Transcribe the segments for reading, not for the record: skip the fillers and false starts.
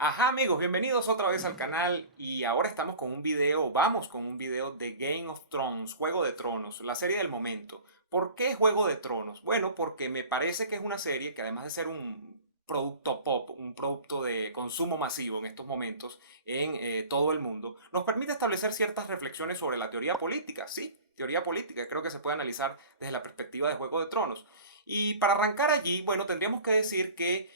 Ajá amigos, bienvenidos otra vez al canal y ahora estamos con un video, vamos con un video de Game of Thrones, Juego de Tronos, la serie del momento. ¿Por qué Juego de Tronos? Bueno, porque me parece que es una serie que además de ser un producto pop, un producto de consumo masivo en estos momentos en todo el mundo, nos permite establecer ciertas reflexiones sobre la teoría política, sí, teoría política, creo que se puede analizar desde la perspectiva de Juego de Tronos. Y para arrancar allí, bueno, tendríamos que decir que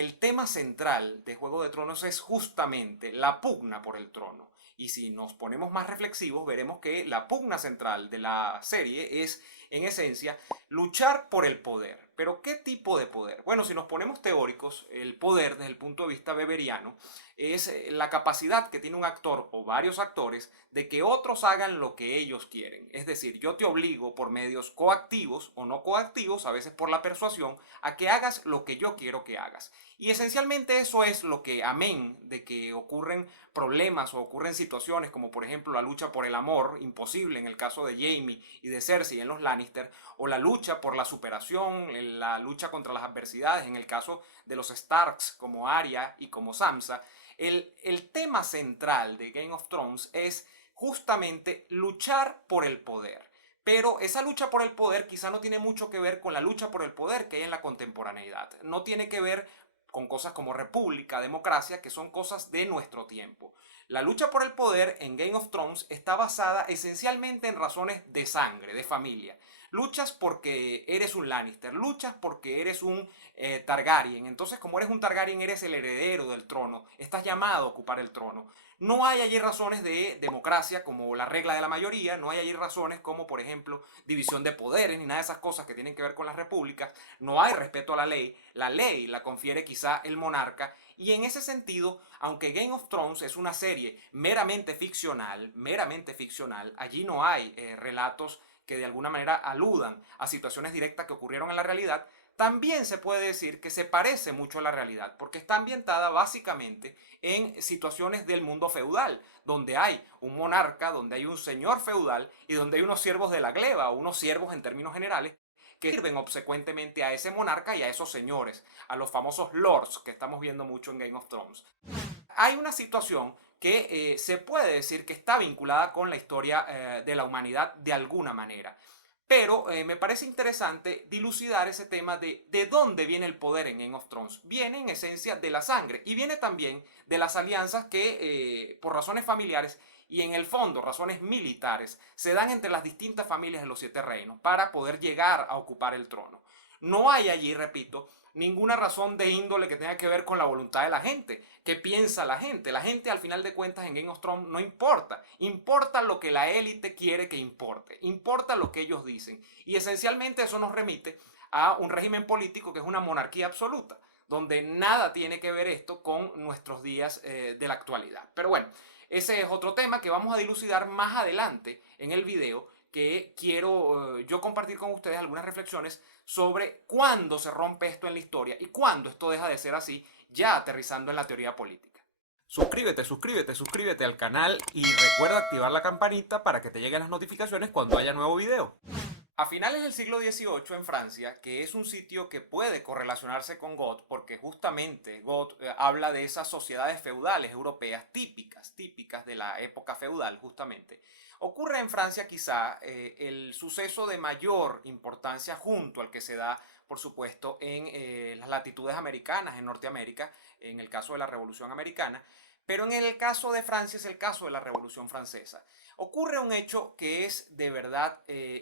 el tema central de Juego de Tronos es justamente la pugna por el trono. Y si nos ponemos más reflexivos, veremos que la pugna central de la serie es, en esencia, luchar por el poder. ¿Pero qué tipo de poder? Bueno, si nos ponemos teóricos, el poder desde el punto de vista weberiano es la capacidad que tiene un actor o varios actores de que otros hagan lo que ellos quieren. Es decir, yo te obligo por medios coactivos o no coactivos, a veces por la persuasión, a que hagas lo que yo quiero que hagas. Y esencialmente eso es lo que, amén de que ocurren problemas o ocurren situaciones como por ejemplo la lucha por el amor, imposible en el caso de Jaime y de Cersei en los Lannister, o la lucha por la superación, la lucha contra las adversidades en el caso de los Starks como Arya y como Sansa. El tema central de Game of Thrones es justamente luchar por el poder. Pero esa lucha por el poder quizá no tiene mucho que ver con la lucha por el poder que hay en la contemporaneidad. No tiene que ver con cosas como república, democracia, que son cosas de nuestro tiempo. La lucha por el poder en Game of Thrones está basada esencialmente en razones de sangre, de familia. Luchas porque eres un Lannister, luchas porque eres un Targaryen. Entonces, como eres un Targaryen, eres el heredero del trono, estás llamado a ocupar el trono. No hay allí razones de democracia como la regla de la mayoría, no hay allí razones como, por ejemplo, división de poderes, ni nada de esas cosas que tienen que ver con las repúblicas. No hay respeto a la ley la confiere quizá el monarca, y en ese sentido, aunque Game of Thrones es una serie meramente ficcional, allí no hay relatos que de alguna manera aludan a situaciones directas que ocurrieron en la realidad. También se puede decir que se parece mucho a la realidad, porque está ambientada básicamente en situaciones del mundo feudal, donde hay un monarca, donde hay un señor feudal y donde hay unos siervos de la gleba, o unos siervos en términos generales, que sirven obsecuentemente a ese monarca y a esos señores, a los famosos lords que estamos viendo mucho en Game of Thrones. Hay una situación que se puede decir que está vinculada con la historia de la humanidad de alguna manera. Pero me parece interesante dilucidar ese tema de dónde viene el poder en Game of Thrones. Viene en esencia de la sangre y viene también de las alianzas que por razones familiares y en el fondo razones militares se dan entre las distintas familias de los siete reinos para poder llegar a ocupar el trono. No hay allí, repito, ninguna razón de índole que tenga que ver con la voluntad de la gente. ¿Qué piensa la gente? La gente al final de cuentas en Game of Thrones no importa. Importa lo que la élite quiere que importe. Importa lo que ellos dicen. Y esencialmente eso nos remite a un régimen político que es una monarquía absoluta, donde nada tiene que ver esto con nuestros días de la actualidad. Pero bueno, ese es otro tema que vamos a dilucidar más adelante en el video, que quiero yo compartir con ustedes algunas reflexiones sobre cuándo se rompe esto en la historia y cuándo esto deja de ser así, ya aterrizando en la teoría política. Suscríbete al canal y recuerda activar la campanita para que te lleguen las notificaciones cuando haya nuevo video. A finales del siglo XVIII en Francia, que es un sitio que puede correlacionarse con Got, porque justamente Got habla de esas sociedades feudales europeas típicas de la época feudal justamente, ocurre en Francia quizá el suceso de mayor importancia junto al que se da, por supuesto, en las latitudes americanas, en Norteamérica, en el caso de la Revolución Americana, pero en el caso de Francia es el caso de la Revolución Francesa. Ocurre un hecho que es de verdad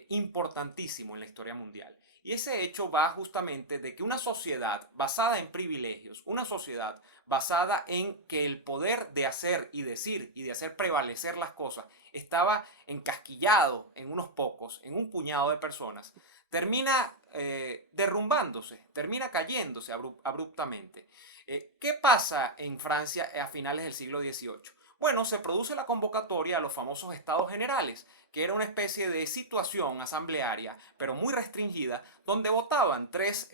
importantísimo en la historia mundial. Y ese hecho va justamente de que una sociedad basada en privilegios, una sociedad basada en que el poder de hacer y decir y de hacer prevalecer las cosas estaba encasquillado en unos pocos, en un puñado de personas, termina derrumbándose, termina cayéndose abruptamente. ¿Qué pasa en Francia a finales del siglo XVIII? Bueno, se produce la convocatoria a los famosos Estados Generales, que era una especie de situación asamblearia, pero muy restringida, donde votaban tres,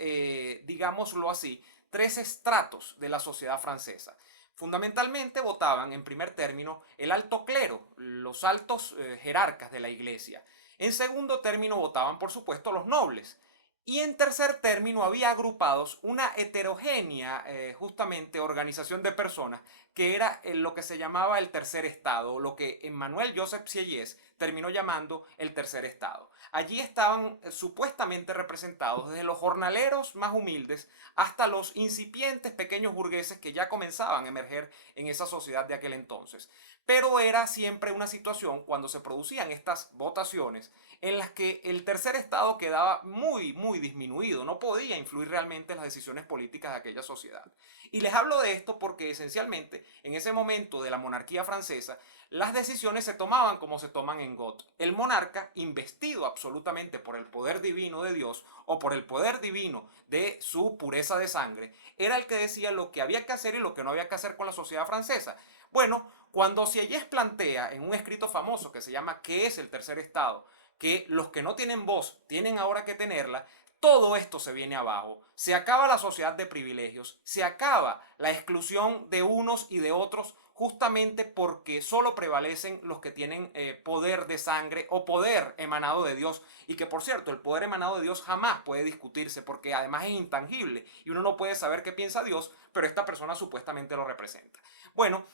digámoslo así, tres estratos de la sociedad francesa. Fundamentalmente votaban, en primer término, el alto clero, los altos jerarcas de la iglesia. En segundo término votaban, por supuesto, los nobles. Y en tercer término, había agrupados una heterogénea, justamente, organización de personas que era lo que se llamaba el tercer estado, o lo que Emmanuel Joseph Sieyès terminó llamando el tercer estado. Allí estaban supuestamente representados desde los jornaleros más humildes hasta los incipientes pequeños burgueses que ya comenzaban a emerger en esa sociedad de aquel entonces. Pero era siempre una situación cuando se producían estas votaciones en las que el tercer estado quedaba muy disminuido, no podía influir realmente en las decisiones políticas de aquella sociedad. Y les hablo de esto porque esencialmente en ese momento de la monarquía francesa las decisiones se tomaban como se toman en Got. El monarca, investido absolutamente por el poder divino de Dios o por el poder divino de su pureza de sangre, era el que decía lo que había que hacer y lo que no había que hacer con la sociedad francesa. Bueno, cuando Sieyès plantea en un escrito famoso que se llama ¿Qué es el tercer estado?, que los que no tienen voz tienen ahora que tenerla, todo esto se viene abajo. Se acaba la sociedad de privilegios, se acaba la exclusión de unos y de otros justamente porque solo prevalecen los que tienen poder de sangre o poder emanado de Dios. Y que, por cierto, el poder emanado de Dios jamás puede discutirse porque además es intangible y uno no puede saber qué piensa Dios, pero esta persona supuestamente lo representa. Bueno,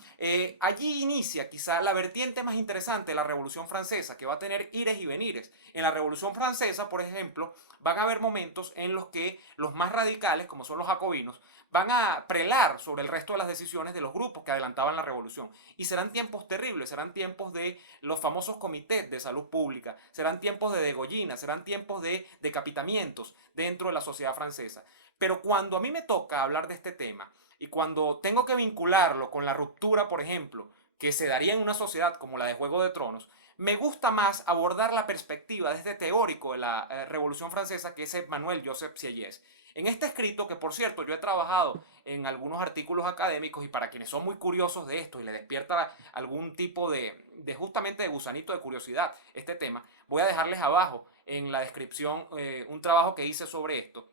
allí inicia quizá la vertiente más interesante de la Revolución Francesa, que va a tener ires y venires. En la Revolución Francesa, por ejemplo, van a haber momentos en los que los más radicales, como son los jacobinos, van a prelar sobre el resto de las decisiones de los grupos que adelantaban la revolución. Y serán tiempos terribles, serán tiempos de los famosos comités de salud pública, serán tiempos de degollina, serán tiempos de decapitamientos dentro de la sociedad francesa. Pero cuando a mí me toca hablar de este tema, y cuando tengo que vincularlo con la ruptura, por ejemplo, que se daría en una sociedad como la de Juego de Tronos, me gusta más abordar la perspectiva de este teórico de la Revolución Francesa, que es Emmanuel Joseph Sieyès. En este escrito, que por cierto yo he trabajado en algunos artículos académicos, y para quienes son muy curiosos de esto y le despierta algún tipo de justamente de gusanito de curiosidad este tema, voy a dejarles abajo en la descripción un trabajo que hice sobre esto,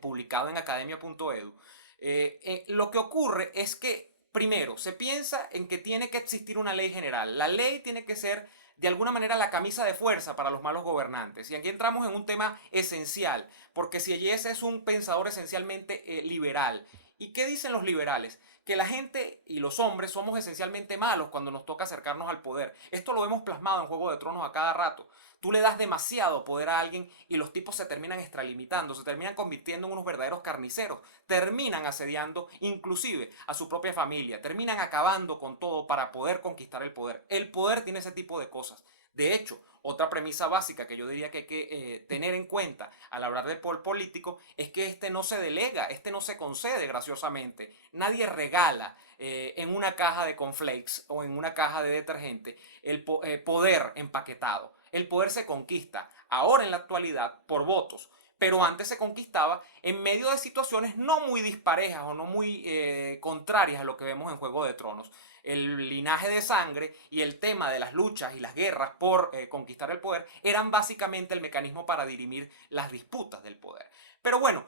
publicado en academia.edu. Lo que ocurre es que, primero, se piensa en que tiene que existir una ley general. La ley tiene que ser, de alguna manera, la camisa de fuerza para los malos gobernantes. Y aquí entramos en un tema esencial, porque Sieyès es un pensador esencialmente liberal. ¿Y qué dicen los liberales? Que la gente y los hombres somos esencialmente malos cuando nos toca acercarnos al poder. Esto lo vemos plasmado en Juego de Tronos a cada rato. Tú le das demasiado poder a alguien y los tipos se terminan extralimitando, se terminan convirtiendo en unos verdaderos carniceros, terminan asediando inclusive a su propia familia, terminan acabando con todo para poder conquistar el poder. El poder tiene ese tipo de cosas. De hecho, otra premisa básica que yo diría que hay que tener en cuenta al hablar del poder político es que este no se delega, este no se concede graciosamente. Nadie regala en una caja de cornflakes o en una caja de detergente el poder empaquetado. El poder se conquista ahora en la actualidad por votos, pero antes se conquistaba en medio de situaciones no muy disparejas o no muy contrarias a lo que vemos en Juego de Tronos. El linaje de sangre y el tema de las luchas y las guerras por conquistar el poder eran básicamente el mecanismo para dirimir las disputas del poder. Pero bueno,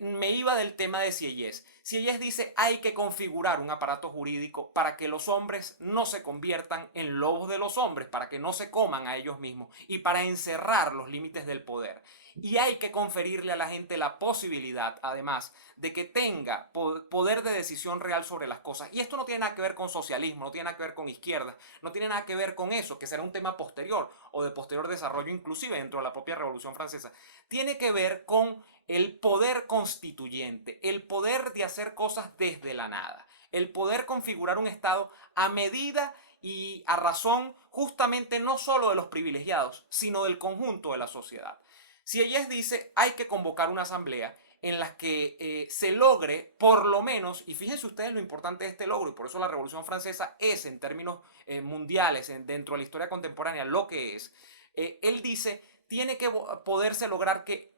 me iba del tema de Sieyès. Sieyès dice hay que configurar un aparato jurídico para que los hombres no se conviertan en lobos de los hombres, para que no se coman a ellos mismos y para encerrar los límites del poder. Y hay que conferirle a la gente la posibilidad, además, de que tenga poder de decisión real sobre las cosas. Y esto no tiene nada que ver con socialismo, no tiene nada que ver con izquierda, no tiene nada que ver con eso, que será un tema posterior o de posterior desarrollo inclusive dentro de la propia Revolución Francesa. Tiene que ver con el poder constituyente, el poder de hacer cosas desde la nada, el poder configurar un Estado a medida y a razón justamente no solo de los privilegiados, sino del conjunto de la sociedad. Sieyès dice hay que convocar una asamblea en la que se logre por lo menos, y fíjense ustedes lo importante de este logro, y por eso la Revolución Francesa es en términos mundiales, dentro de la historia contemporánea, lo que es. Él dice, tiene que poderse lograr que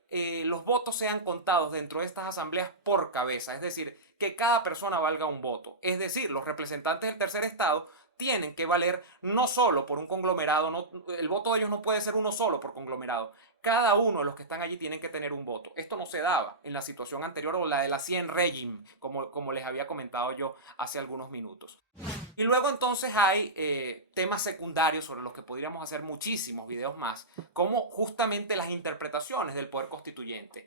los votos sean contados dentro de estas asambleas por cabeza, es decir, que cada persona valga un voto. Es decir, los representantes del tercer estado tienen que valer no solo por un conglomerado, no, el voto de ellos no puede ser uno solo por conglomerado. Cada uno de los que están allí tienen que tener un voto. Esto no se daba en la situación anterior o la de la Cien Régime, como les había comentado yo hace algunos minutos. Y luego entonces hay temas secundarios sobre los que podríamos hacer muchísimos videos más, como justamente las interpretaciones del poder constituyente.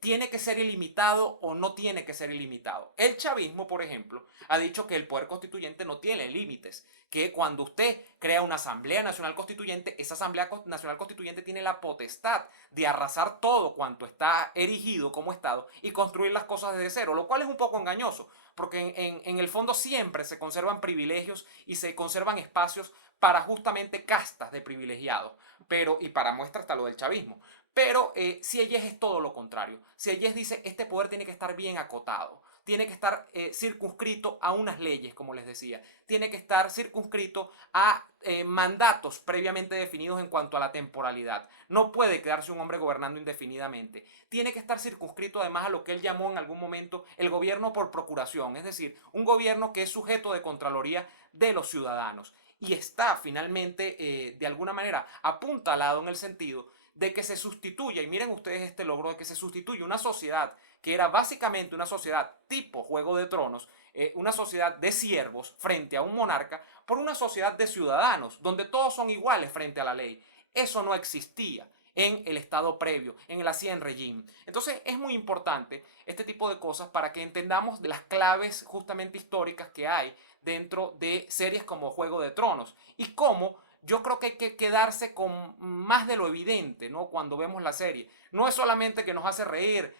¿Tiene que ser ilimitado o no tiene que ser ilimitado? El chavismo, por ejemplo, ha dicho que el poder constituyente no tiene límites, que cuando usted crea una Asamblea Nacional Constituyente, esa Asamblea Nacional Constituyente tiene la potestad de arrasar todo cuanto está erigido como Estado y construir las cosas desde cero, lo cual es un poco engañoso, porque en el fondo siempre se conservan privilegios y se conservan espacios para justamente castas de privilegiados, pero, y para muestra hasta lo del chavismo. Pero si Sieyes es todo lo contrario. Si Sieyes dice, este poder tiene que estar bien acotado, tiene que estar circunscrito a unas leyes, como les decía, tiene que estar circunscrito a mandatos previamente definidos en cuanto a la temporalidad. No puede quedarse un hombre gobernando indefinidamente. Tiene que estar circunscrito además a lo que él llamó en algún momento el gobierno por procuración, es decir, un gobierno que es sujeto de contraloría de los ciudadanos. Y está finalmente, de alguna manera, apuntalado en el sentido de que se sustituya, y miren ustedes este logro, de que se sustituya una sociedad que era básicamente una sociedad tipo Juego de Tronos, una sociedad de siervos frente a un monarca, por una sociedad de ciudadanos, donde todos son iguales frente a la ley. Eso no existía en el estado previo, en el Ancien Régime. Entonces es muy importante este tipo de cosas para que entendamos de las claves justamente históricas que hay dentro de series como Juego de Tronos y cómo yo creo que hay que quedarse con más de lo evidente, ¿no? Cuando vemos la serie. No es solamente que nos hace reír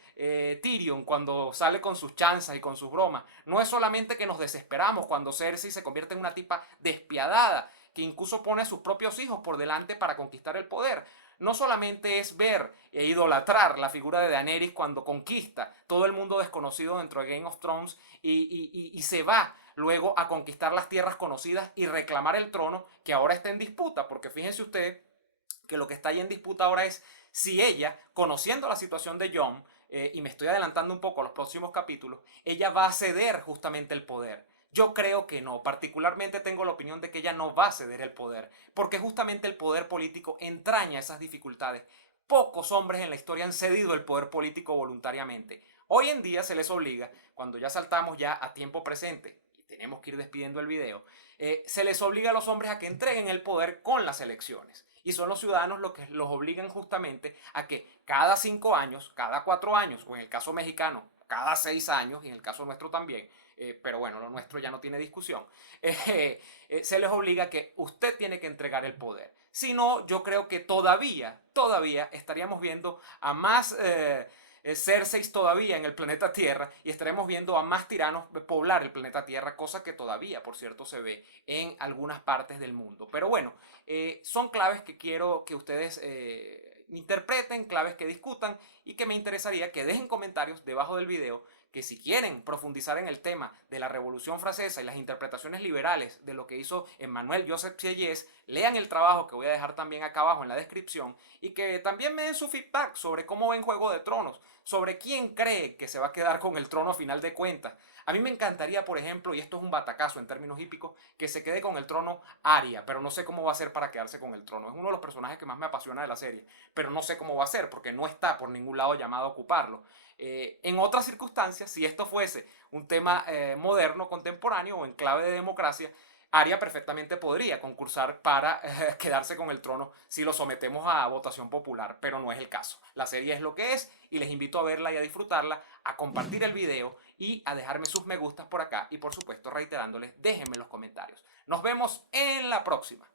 Tyrion cuando sale con sus chanzas y con sus bromas. No es solamente que nos desesperamos cuando Cersei se convierte en una tipa despiadada, que incluso pone a sus propios hijos por delante para conquistar el poder. No solamente es ver e idolatrar la figura de Daenerys cuando conquista todo el mundo desconocido dentro de Game of Thrones y se va luego a conquistar las tierras conocidas y reclamar el trono que ahora está en disputa, porque fíjense ustedes que lo que está ahí en disputa ahora es si ella, conociendo la situación de Jon, y me estoy adelantando un poco a los próximos capítulos, ella va a ceder justamente el poder. Yo creo que no, particularmente tengo la opinión de que ella no va a ceder el poder, porque justamente el poder político entraña esas dificultades. Pocos hombres en la historia han cedido el poder político voluntariamente. Hoy en día se les obliga, cuando ya saltamos ya a tiempo presente, y tenemos que ir despidiendo el video, se les obliga a los hombres a que entreguen el poder con las elecciones. Y son los ciudadanos los que los obligan justamente a que cada 5 años, cada 4 años, o en el caso mexicano, cada 6 años, y en el caso nuestro también, pero bueno, lo nuestro ya no tiene discusión, se les obliga a que usted tiene que entregar el poder. Si no, yo creo que todavía estaríamos viendo a más Cersei todavía en el planeta Tierra y estaremos viendo a más tiranos poblar el planeta Tierra, cosa que todavía, por cierto, se ve en algunas partes del mundo. Pero bueno, son claves que quiero que ustedes interpreten, claves que discutan y que me interesaría que dejen comentarios debajo del video, que si quieren profundizar en el tema de la Revolución Francesa y las interpretaciones liberales de lo que hizo Emmanuel Joseph Sieyès, lean el trabajo que voy a dejar también acá abajo en la descripción y que también me den su feedback sobre cómo ven Juego de Tronos, sobre quién cree que se va a quedar con el trono a final de cuentas. A mí me encantaría, por ejemplo, y esto es un batacazo en términos hípicos, que se quede con el trono Arya, pero no sé cómo va a ser para quedarse con el trono. Es uno de los personajes que más me apasiona de la serie, pero no sé cómo va a ser porque no está por ningún lado llamado a ocuparlo. En otras circunstancias, si esto fuese un tema moderno, contemporáneo o en clave de democracia, Arya perfectamente podría concursar para quedarse con el trono si lo sometemos a votación popular, pero no es el caso. La serie es lo que es y les invito a verla y a disfrutarla, a compartir el video y a dejarme sus me gustas por acá y por supuesto reiterándoles, déjenme en los comentarios. Nos vemos en la próxima.